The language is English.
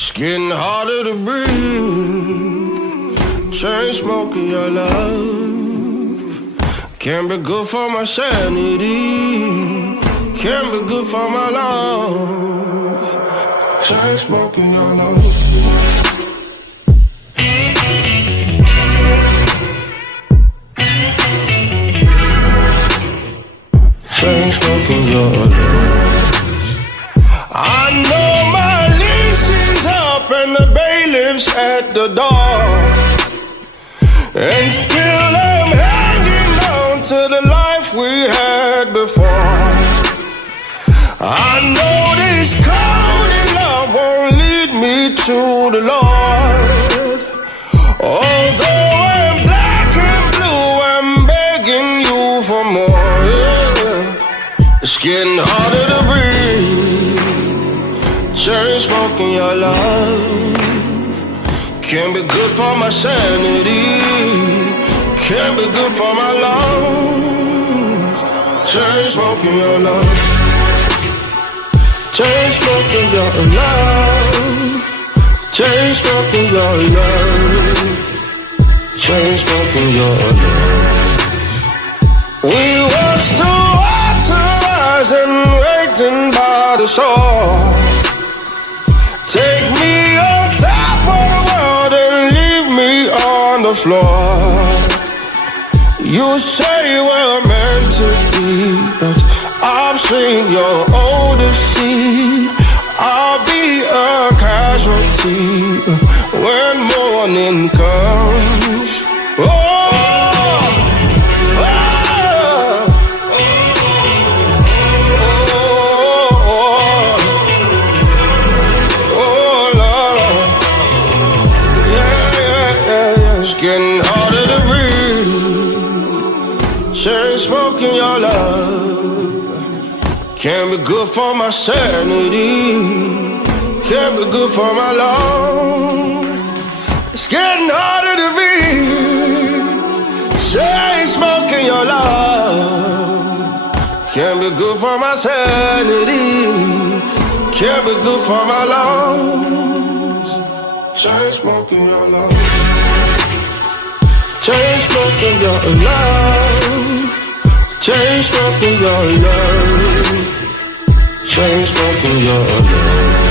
It's getting harder to breathe. Chain smoking your love can't be good for my sanity, can't be good for my lungs. Chain smoking your love. Chain smoking your love. I know my lease is up and the bailiff's at the door, and still I'm hanging on to the life we had before. I know this cold in love won't lead me to the Lord. Although I'm black and blue, I'm begging you for more. Yeah. It's getting harder to breathe. Chain smoking your love can't be good for my sanity, can't be good for my lungs. Chain smoking your love. Chain smoking your love. Chain smoking your love. Chain smoking your love. We watched the water rising, waiting by the shore. Take me on top of the world and leave me on the floor. You say we're meant to be, but I've seen your Odyssey. I'll be a casualty when morning comes. Getting harder to breathe. Chain smoking your love can't be good for my sanity, can't be good for my lungs. It's getting harder to breathe. Chain smoking your love can't be good for my sanity, can't be good for my lungs. Chain smoking your love. Chain smoking your love. Chain smoking your love. Chain smoking your love.